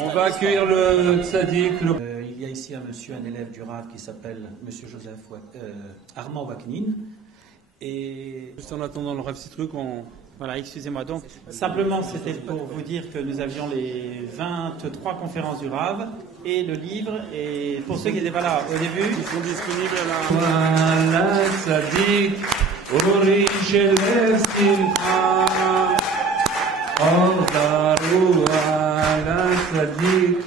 On va accueillir le tzaddik. Il y a ici un élève du Rav qui s'appelle Monsieur Joseph Armand Waknin. Et juste en attendant le Rav Citroën, voilà, excusez-moi. Donc, simplement, c'était pour vous dire que nous avions les 23 conférences du Rav et le livre. Et pour ceux qui n'étaient pas là au début, ils sont disponibles à la tzaddik, Ori shel simcha, Ordaru ala tzaddik,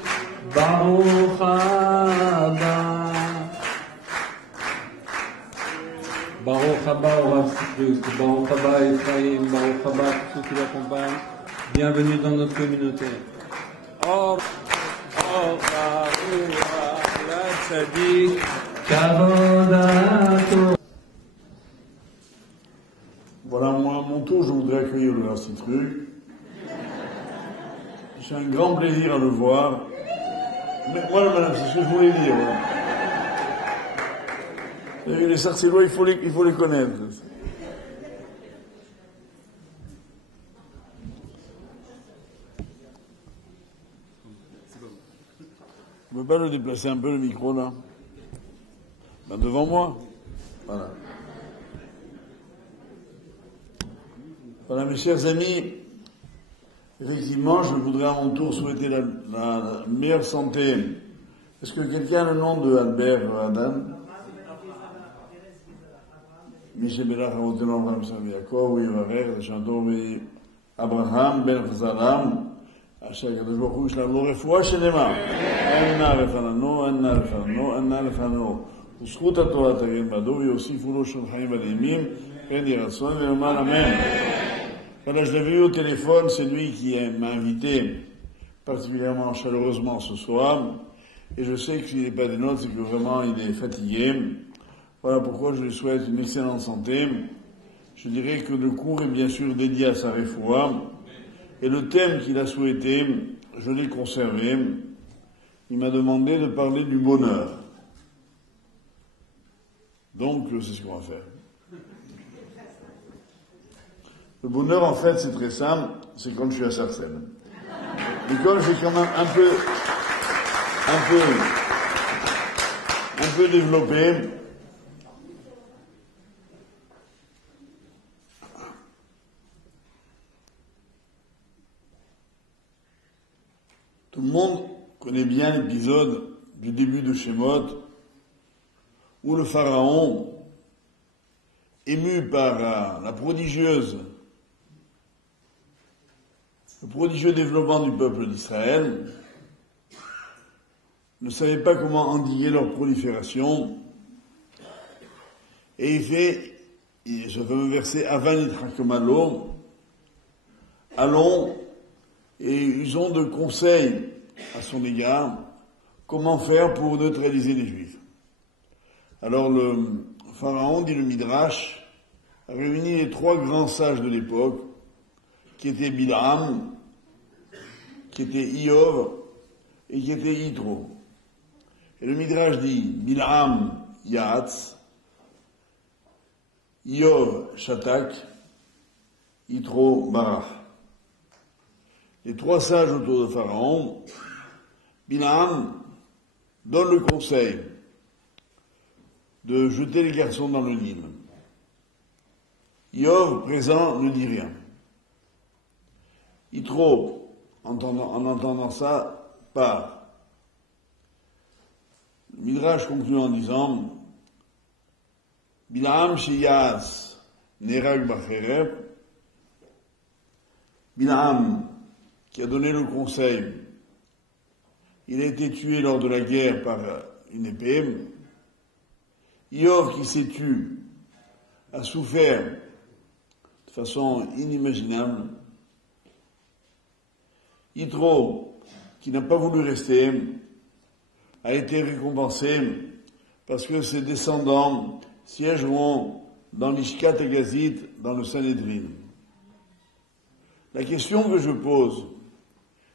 Baruch haba. Baruch haba au Rav Citroën, Baruch haba Ephraim, Baruch haba tous ceux qui l'accompagnent. Bienvenue dans notre communauté. Ordaru ala tzaddik, Kavodato. Voilà, moi, à mon tour, je voudrais accueillir le Rav Citroën. J'ai un grand plaisir à le voir. Mais voilà, madame, c'est ce que je voulais dire. Voilà. Les Sarcellois, il faut les connaître. Vous ne pouvez pas le déplacer un peu, le micro, là? Ben, devant moi. Voilà. Voilà, mes chers amis, effectivement, je voudrais à mon tour souhaiter la meilleure santé. Est-ce que quelqu'un a le nom de Albert Adam? Michel Belach, Arotelon, Ram Yaakov, oui, Varer, Chantor, oui, Abraham, Ben Chazaram, Achak, Adjouachou, Shlam, Lorefoua, Shenema, Anna Lefanano, Anna Lefanano, Anna Lefano, Uskut Torah Tagel Bado, Yosif Ulo Shel Chaim Valimim, Ren Yiratzon, Ve'oman, Amen. Voilà, je l'ai vu au téléphone, c'est lui qui m'a invité particulièrement chaleureusement ce soir, et je sais que s'il n'est pas des nôtres, c'est que vraiment il est fatigué. Voilà pourquoi je lui souhaite une excellente santé. Je dirais que le cours est bien sûr dédié à sa réfoua, et le thème qu'il a souhaité, je l'ai conservé. Il m'a demandé de parler du bonheur. Donc, c'est ce qu'on va faire. Le bonheur, en fait, c'est très simple, c'est quand je suis à Sarcelles. Et quand j'ai quand même un peu développé, tout le monde connaît bien l'épisode du début de Shemot, où le pharaon, ému par le prodigieux développement du peuple d'Israël, ne savait pas comment endiguer leur prolifération, et il fait ce fameux verset Avan Yitrakomalo, allons et usons de conseils à son égard, comment faire pour neutraliser les Juifs. Alors le pharaon, dit le Midrash, a réuni les 3 grands sages de l'époque, qui étaient Bilam, qui était Iov et qui était Yitro. Et le Midrash dit Bilam Yatz, Iov Shatak, Yitro Barach. Les 3 sages autour de Pharaon, Bilam donne le conseil de jeter les garçons dans le Nil. Iov, présent, ne dit rien. Yitro, en entendant ça, part. Le Midrash conclut en disant Bilam Sheyas Nerag Bacherep, Bilam, qui a donné le conseil, il a été tué lors de la guerre par une épée. Iov, qui s'est tué, a souffert de façon inimaginable. Yitro, qui n'a pas voulu rester, a été récompensé parce que ses descendants siégeront dans l'Ishkat Agazit, dans le Sanhédrin. La question que je pose,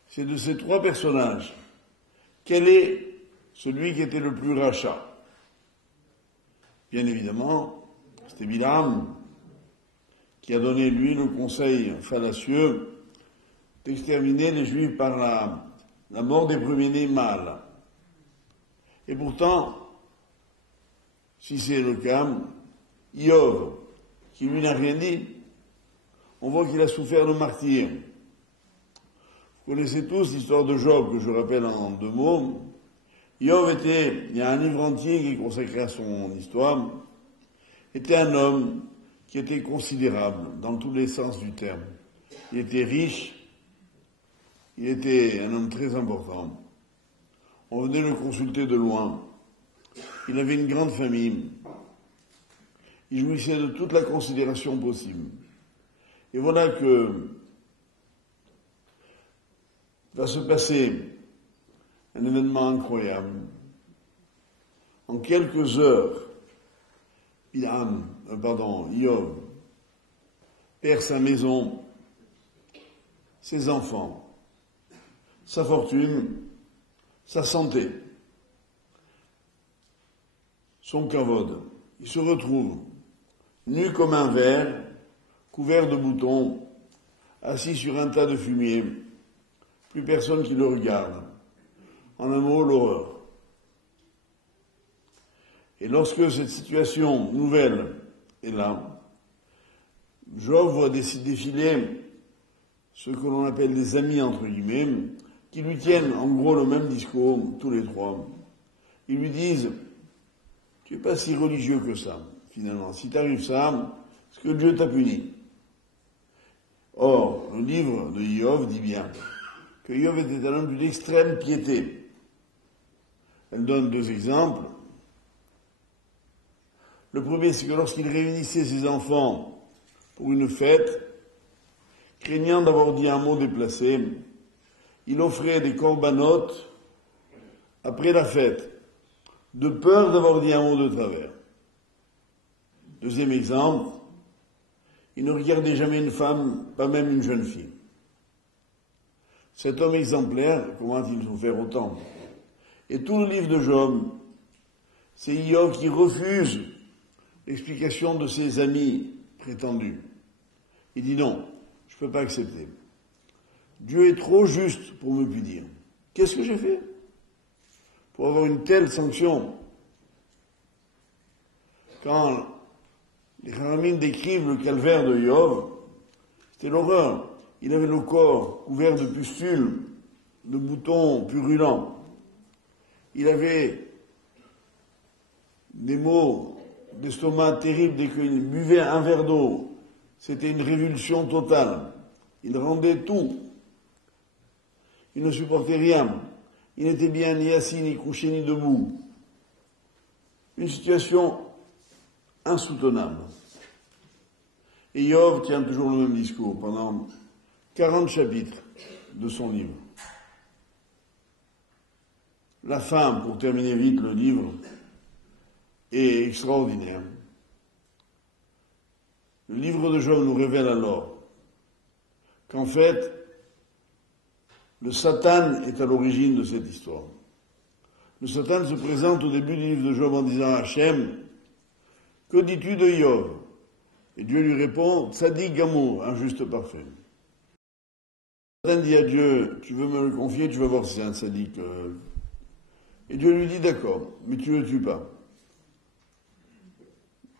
c'est de ces 3 personnages, quel est celui qui était le plus rachat? Bien évidemment, c'était Bilam, qui a donné, lui, le conseil fallacieux d'exterminer les Juifs par la mort des premiers-nés mâles. Et pourtant, si c'est le cas, Iov, qui lui n'a rien dit, on voit qu'il a souffert de martyr. Vous connaissez tous l'histoire de Job, que je rappelle en 2 mots. Iov il y a un livre entier qui est consacré à son histoire, était un homme qui était considérable dans tous les sens du terme. Il était riche, il était un homme très important. On venait le consulter de loin. Il avait une grande famille. Il jouissait de toute la considération possible. Et voilà que va se passer un événement incroyable. En quelques heures, Iov perd sa maison, ses enfants, sa fortune, sa santé, son kavod. Il se retrouve nu comme un ver, couvert de boutons, assis sur un tas de fumier, plus personne qui le regarde. En un mot, l'horreur. Et lorsque cette situation nouvelle est là, Job voit défiler ce que l'on appelle des amis, entre guillemets, qui lui tiennent en gros le même discours, tous les 3. Ils lui disent, tu n'es pas si religieux que ça, finalement. Si t'arrive ça, c'est que Dieu t'a puni. Or, le livre de Iov dit bien que Iov était un homme d'une extrême piété. Elle donne 2 exemples. Le premier, c'est que lorsqu'il réunissait ses enfants pour une fête, craignant d'avoir dit un mot déplacé, il offrait des corbanotes après la fête, de peur d'avoir dit un mot de travers. Deuxième exemple, il ne regardait jamais une femme, pas même une jeune fille. Cet homme exemplaire, comment a-t-il souffert autant? Et tout le livre de Job, c'est Iov qui refuse l'explication de ses amis prétendus. Il dit non, je ne peux pas accepter. Dieu est trop juste pour me punir. Qu'est-ce que j'ai fait pour avoir une telle sanction? Quand les Chachamim décrivent le calvaire de Iov, c'était l'horreur. Il avait le corps couvert de pustules, de boutons purulents. Il avait des maux d'estomac terribles dès qu'il buvait un verre d'eau. C'était une révulsion totale. Il rendait tout. Il ne supportait rien. Il n'était bien ni assis, ni couché, ni debout. Une situation insoutenable. Et Iov tient toujours le même discours pendant 40 chapitres de son livre. La fin, pour terminer vite le livre, est extraordinaire. Le livre de Job nous révèle alors qu'en fait, le Satan est à l'origine de cette histoire. Le Satan se présente au début du livre de Job en disant à Hachem, que dis-tu de Iov? Et Dieu lui répond, Tzadik Gamour, un juste parfait. Satan dit à Dieu, tu veux me le confier, tu vas voir si c'est un tzaddik. Et Dieu lui dit, d'accord, mais tu ne le tues pas.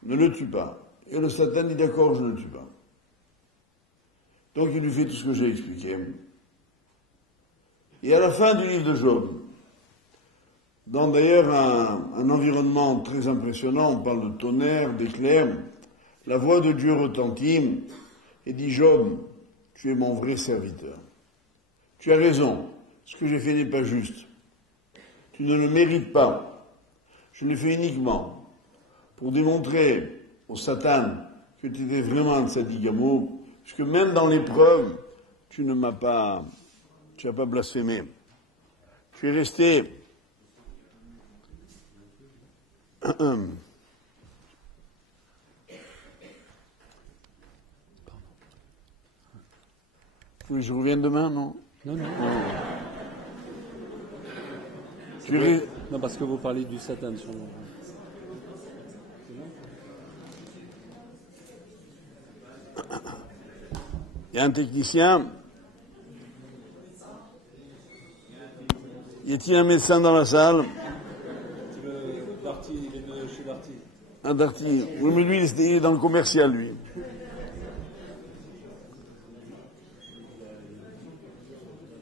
Ne le tue pas. Et le Satan dit, d'accord, je ne le tue pas. Donc il lui fait tout ce que j'ai expliqué. Et à la fin du livre de Job, dans d'ailleurs un environnement très impressionnant, on parle de tonnerre, d'éclairs, la voix de Dieu retentit et dit, Job, tu es mon vrai serviteur. Tu as raison, ce que j'ai fait n'est pas juste. Tu ne le mérites pas. Je l'ai fait uniquement pour démontrer au Satan que tu étais vraiment un tzaddik gamour, puisque même dans l'épreuve, tu n'as pas blasphémé. Tu es resté oui, je reviens demain, non? Non. Non, parce que vous parlez du Satan sur le... Il y a un technicien. Y a-t-il un médecin dans la salle? Darty, il est de chez Darty. Un Darty. Oui, mais lui, il est dans le commercial, lui.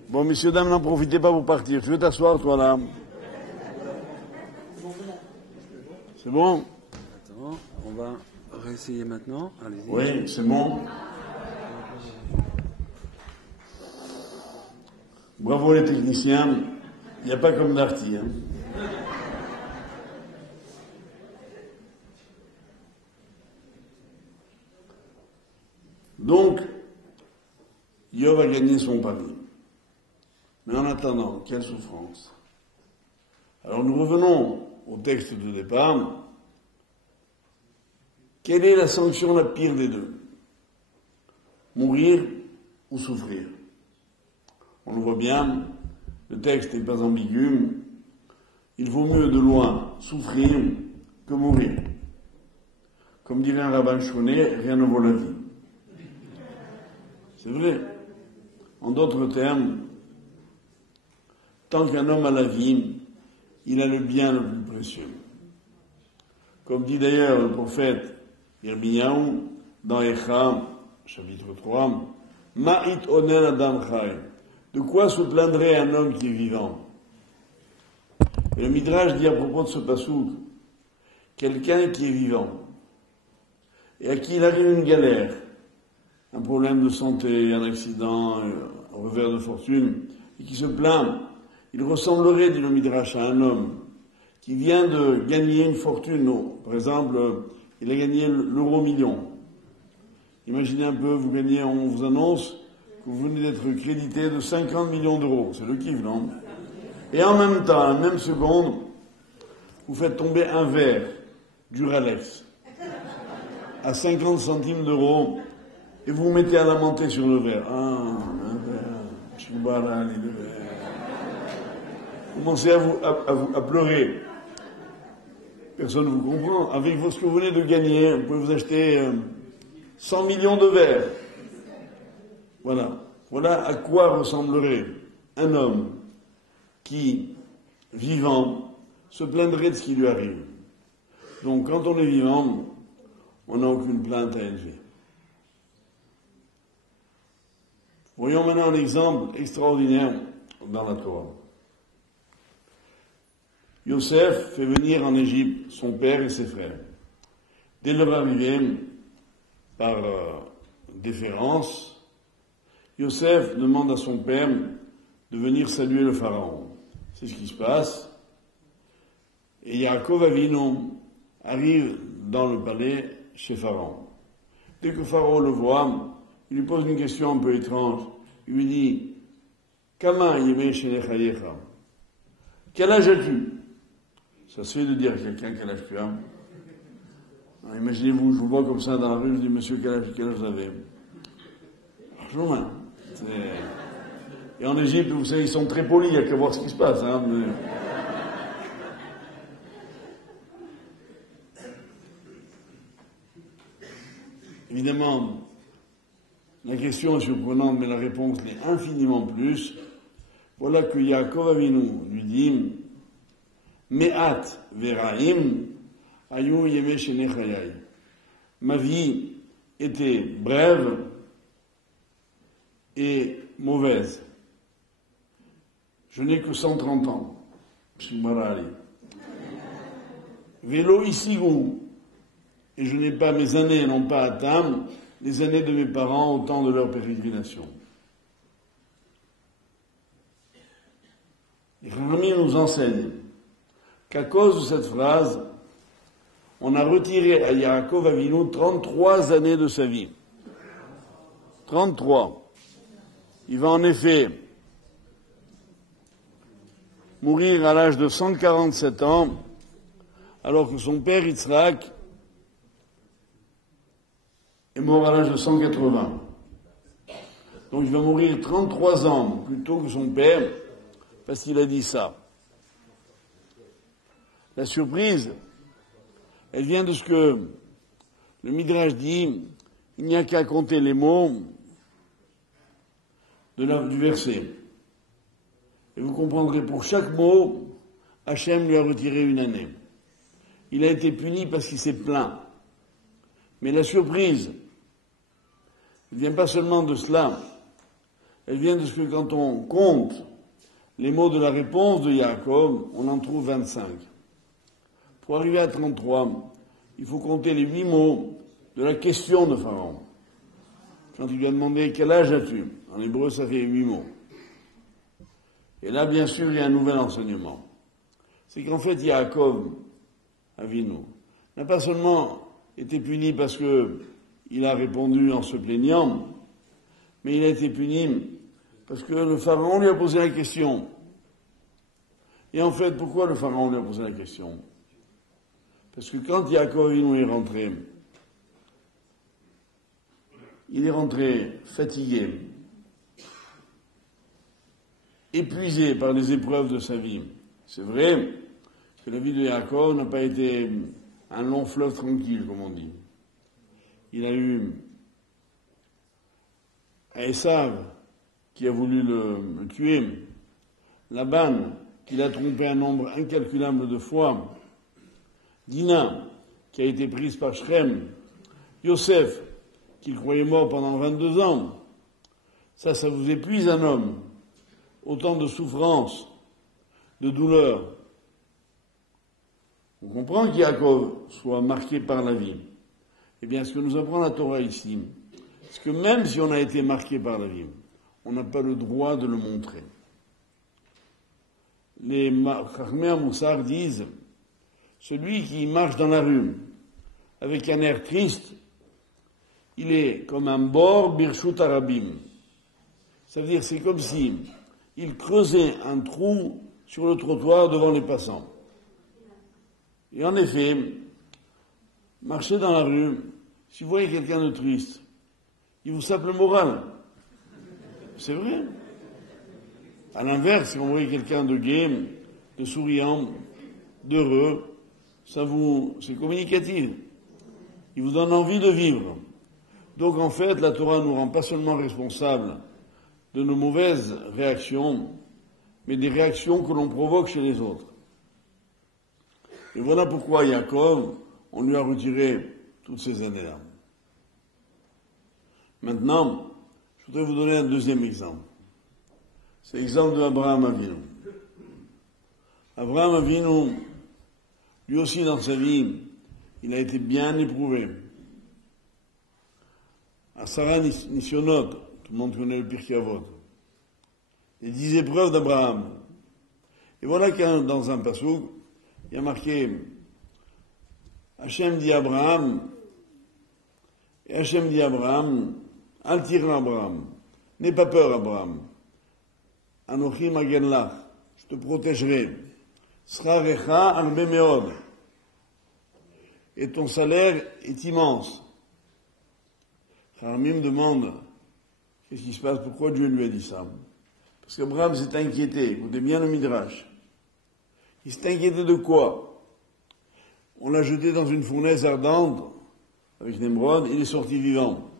Bon, messieurs, dames, n'en profitez pas pour partir. Tu veux t'asseoir, toi, là? C'est bon? Attends, on va réessayer maintenant. Allez-y. Oui, c'est bon. Bravo les techniciens. Il n'y a pas comme Darty. Hein. Donc, Yov a gagné son pari. Mais en attendant, quelle souffrance. Alors nous revenons au texte de départ. Quelle est la sanction la pire des deux? Mourir ou souffrir? On le voit bien, le texte n'est pas ambigu. Il vaut mieux de loin souffrir que mourir. Comme dirait un rabbin chounet, rien ne vaut la vie. C'est vrai. En d'autres termes, tant qu'un homme a la vie, il a le bien le plus précieux. Comme dit d'ailleurs le prophète Yirmiyahu dans Echa, chapitre 3, Ma'it onen adam chai. De quoi se plaindrait un homme qui est vivant? Et le Midrash dit à propos de ce passouk, quelqu'un qui est vivant, et à qui il arrive une galère, un problème de santé, un accident, un revers de fortune, et qui se plaint, il ressemblerait, dit le Midrash, à un homme qui vient de gagner une fortune. Par exemple, il a gagné l'euro million. Imaginez un peu, vous gagnez, on vous annonce que vous venez d'être crédité de 50 millions d'euros. C'est le kiff, non? Et en même temps, à la même seconde, vous faites tomber un verre Duralex à 50 centimes d'euros et vous vous mettez à lamenter sur le verre. Ah, un verre, Choubara, les deux verres. Vous commencez à pleurer. Personne ne vous comprend. Avec ce que vous venez de gagner, vous pouvez vous acheter 100 millions de verres. Voilà. Voilà à quoi ressemblerait un homme qui, vivant, se plaindrait de ce qui lui arrive. Donc, quand on est vivant, on n'a aucune plainte à élever. Voyons maintenant un exemple extraordinaire dans la Torah. Yosef fait venir en Égypte son père et ses frères. Dès leur arrivée, par déférence, Yosef demande à son père de venir saluer le pharaon. C'est ce qui se passe. Et Yaakov Avinu arrive dans le palais chez Pharaon. Dès que Pharaon le voit, il lui pose une question un peu étrange. Il lui dit, Kama yeme shenechayecha? Quel âge as-tu? Ça se fait de dire à quelqu'un quel âge tu as. Alors, imaginez-vous, je vous vois comme ça dans la rue, je dis, monsieur, quel âge vous avez? Largement. Et en Égypte, vous savez, ils sont très polis, il n'y a qu'à voir ce qui se passe. Hein, mais... Évidemment, la question est surprenante, mais la réponse l'est infiniment plus. Voilà que Yaakov Avinu lui dit, Me'at veraim ayu yeme shenechayai. Ma vie était brève et mauvaise. Je n'ai que 130 ans. Vélo isigou. Et je n'ai pas, mes années n'ont pas atteint les années de mes parents au temps de leur pérégrination. Et Rami nous enseigne qu'à cause de cette phrase, on a retiré à Yaakov Avinu 33 années de sa vie. 33. Il va en effet mourir à l'âge de 147 ans, alors que son père Yitzhak est mort à l'âge de 180. Donc il va mourir 33 ans plus tôt que son père, parce qu'il a dit ça. La surprise, elle vient de ce que le Midrash dit, il n'y a qu'à compter les mots, du verset. Et vous comprendrez, pour chaque mot, Hachem lui a retiré une année. Il a été puni parce qu'il s'est plaint. Mais la surprise ne vient pas seulement de cela, elle vient de ce que quand on compte les mots de la réponse de Yaakov, on en trouve 25. Pour arriver à 33, il faut compter les 8 mots de la question de Pharaon. Quand il lui a demandé quel âge as-tu? En hébreu, ça fait 8 mots. Et là, bien sûr, il y a un nouvel enseignement. C'est qu'en fait, Yaakov Avinu n'a pas seulement été puni parce qu'il a répondu en se plaignant, mais il a été puni parce que le Pharaon lui a posé la question. Et en fait, pourquoi le Pharaon lui a posé la question? Parce que quand Yaakov Avinu est rentré, il est rentré fatigué, épuisé par les épreuves de sa vie. C'est vrai que la vie de Yaakov n'a pas été un long fleuve tranquille, comme on dit. Il a eu Esav, qui a voulu le tuer, Laban, qui l'a trompé un nombre incalculable de fois, Dina, qui a été prise par Shrem, Yosef, qu'il croyait mort pendant 22 ans. Ça vous épuise un homme. Autant de souffrances, de douleurs. On comprend qu'Yaakov soit marqué par la vie. Eh bien, ce que nous apprend la Torah ici, c'est que même si on a été marqué par la vie, on n'a pas le droit de le montrer. Les Chachmei Moussar disent, celui qui marche dans la rue avec un air triste, il est comme un bor birshut arabim. Ça veut dire, c'est comme si il creusait un trou sur le trottoir devant les passants. Et en effet, marcher dans la rue, si vous voyez quelqu'un de triste, il vous sape le moral. C'est vrai. À l'inverse, si vous voyez quelqu'un de gai, de souriant, d'heureux, c'est communicatif. Il vous donne envie de vivre. Donc en fait, la Torah nous rend pas seulement responsables de nos mauvaises réactions, mais des réactions que l'on provoque chez les autres. Et voilà pourquoi Yaakov, on lui a retiré toutes ces années-là. Maintenant, je voudrais vous donner un deuxième exemple. C'est l'exemple d'Abraham Avinu. Abraham Avinu, lui aussi dans sa vie, il a été bien éprouvé. À Sarah Nisionot, tout le monde connaît le Pirkei Avot, les 10 épreuves d'Abraham. Et voilà qu'un dans un passouk, il y a marqué Hachem dit à Abraham, et Hachem dit à Abraham, Al tira Abraham, n'aie pas peur Abraham, Anochi magen lach, je te protégerai, Srarecha arbe meod, et ton salaire est immense. Kharamim demande qu'est-ce qui se passe, pourquoi Dieu lui a dit ça. Parce qu'Abraham s'est inquiété, écoutez bien le Midrash. Il s'est inquiété de quoi? On l'a jeté dans une fournaise ardente, avec Nemrod, il est sorti vivant.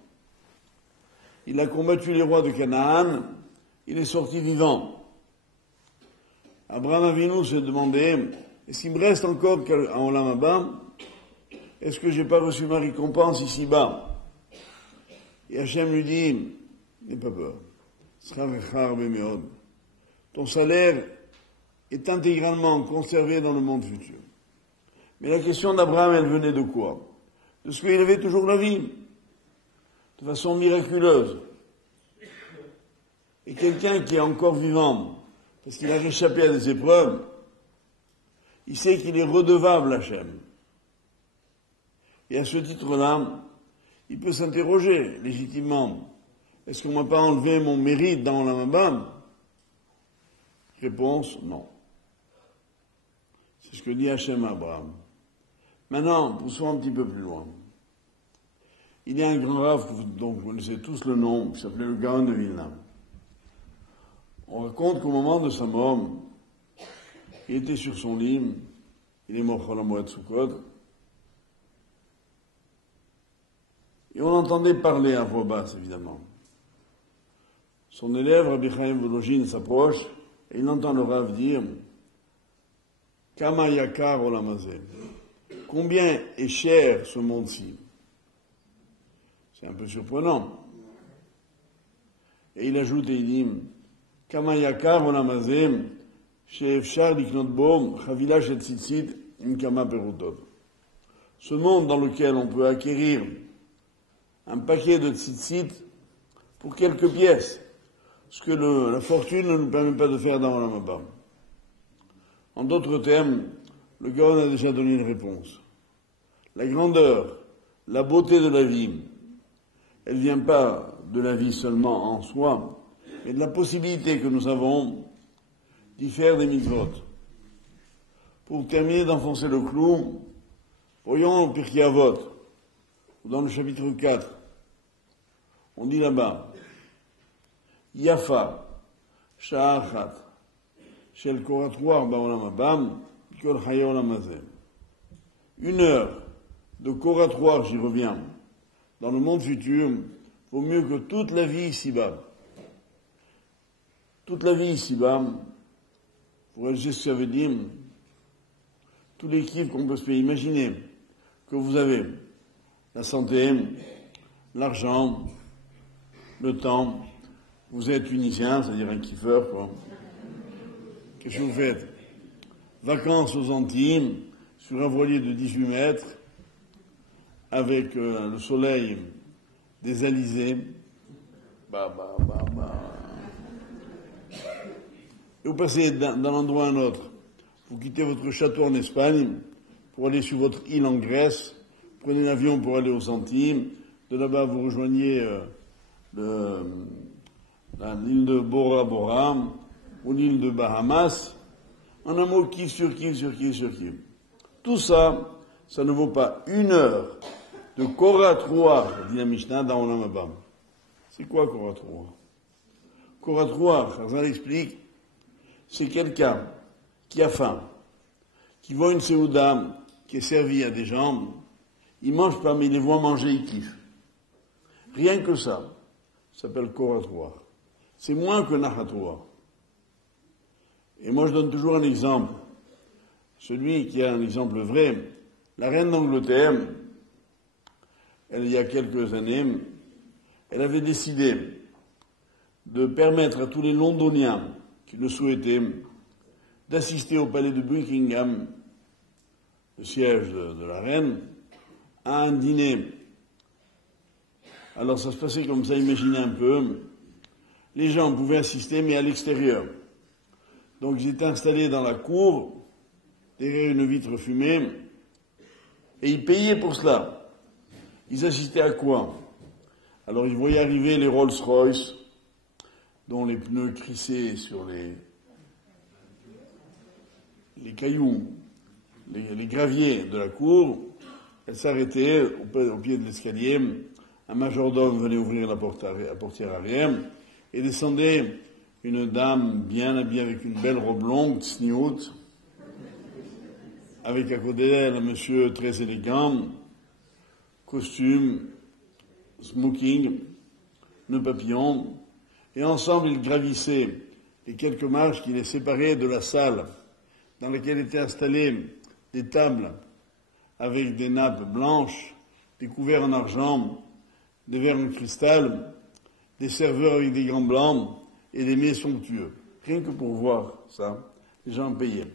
Il a combattu les rois de Canaan, il est sorti vivant. Abraham Avinu s'est demandé, est-ce qu'il me reste encore à Olam Haba? Est-ce que j'ai pas reçu ma récompense ici-bas? Et Hachem lui dit, n'aie pas peur. Ton salaire est intégralement conservé dans le monde futur. Mais la question d'Abraham, elle venait de quoi? De ce qu'il avait toujours la vie, de façon miraculeuse. Et quelqu'un qui est encore vivant, parce qu'il a réchappé à des épreuves, il sait qu'il est redevable à Hachem. Et à ce titre-là, il peut s'interroger légitimement. Est-ce qu'on m'a pas enlevé mon mérite dans la Mabam? Réponse, non. C'est ce que dit Hachem à Abraham. Maintenant, poussons un petit peu plus loin. Il y a un grand rave dont vous connaissez tous le nom, qui s'appelait le Gaon de Vilna. On raconte qu'au moment de sa mort, il était sur son lit, il est mort à la Moed Sukkot, et on l'entendait parler à voix basse, évidemment. Son élève, Rabbi Chaim Volojin, s'approche et il entend le Rav dire Kama yakar olam hazeh. Combien est cher ce monde-ci? C'est un peu surprenant. Et il ajoute et il dit Kama yakar olam hazeh she'efshar liknot bo chavila shel tzitzit im kama perutov. Ce monde dans lequel on peut acquérir un paquet de tzitzit pour quelques pièces, ce que la fortune ne nous permet pas de faire dans l'Olam Haba. En d'autres termes, le Gaon a déjà donné une réponse. La grandeur, la beauté de la vie, elle vient pas de la vie seulement en soi, mais de la possibilité que nous avons d'y faire des mitzvot. Pour terminer d'enfoncer le clou, voyons Pirkei Avot, dans le chapitre 4, on dit là-bas, Yafa, Sha'achat, Shel Koratroir Ba'olam Haba, Kol Chaya Olam Hazeh. 1 heure de Koratroir, j'y reviens, dans le monde futur, vaut mieux que toute la vie ici-bas. Toute la vie ici-bas, pour réaliser ce que ça veut dire, tous les kiffs qu'on peut se faire imaginer, que vous avez, la santé, l'argent, le temps, vous êtes tunisien, c'est-à-dire un kiffeur, quoi. Qu'est-ce que vous faites? Vacances aux Antilles, sur un voilier de 18 mètres, avec le soleil des Alizés. Et vous passez d'un endroit à un autre. Vous quittez votre château en Espagne pour aller sur votre île en Grèce, prenez l'avion pour aller aux Antilles, de là-bas vous rejoignez l'île de Bora Bora ou l'île de Bahamas. En un mot, kiff sur kiff sur kiff sur kiff. Tout ça, ça ne vaut pas 1 heure de Koratroir, dit la Mishnah, dans Olam Haba. C'est quoi Koratroir? Koratroir, Chazal explique, c'est quelqu'un qui a faim, qui voit une séouda qui est servie à des gens, il mange pas, mais il les voit manger, il kiffe. Rien que ça s'appelle Koratroir. C'est moins que Nachatroir. Et moi je donne toujours un exemple. Celui qui a un exemple vrai, la reine d'Angleterre, il y a quelques années, elle avait décidé de permettre à tous les Londoniens qui le souhaitaient d'assister au palais de Buckingham, le siège de la reine, à un dîner. Alors ça se passait comme ça, imaginez un peu. Les gens pouvaient assister, mais à l'extérieur. Donc ils étaient installés dans la cour, derrière une vitre fumée, et ils payaient pour cela. Ils assistaient à quoi? Alors ils voyaient arriver les Rolls-Royce, dont les pneus crissaient sur les cailloux, les graviers de la cour. Elle s'arrêtait au pied de l'escalier. Un majordome venait ouvrir la portière arrière et descendait une dame bien habillée avec une belle robe longue, tsniout, avec à côté d'elle un monsieur très élégant, costume, smoking, nœud papillon, et ensemble ils gravissaient les quelques marches qui les séparaient de la salle dans laquelle étaient installées des tables avec des nappes blanches, des couverts en argent, des verres en cristal, des serveurs avec des gants blancs et des mets somptueux. Rien que pour voir ça, les gens payaient.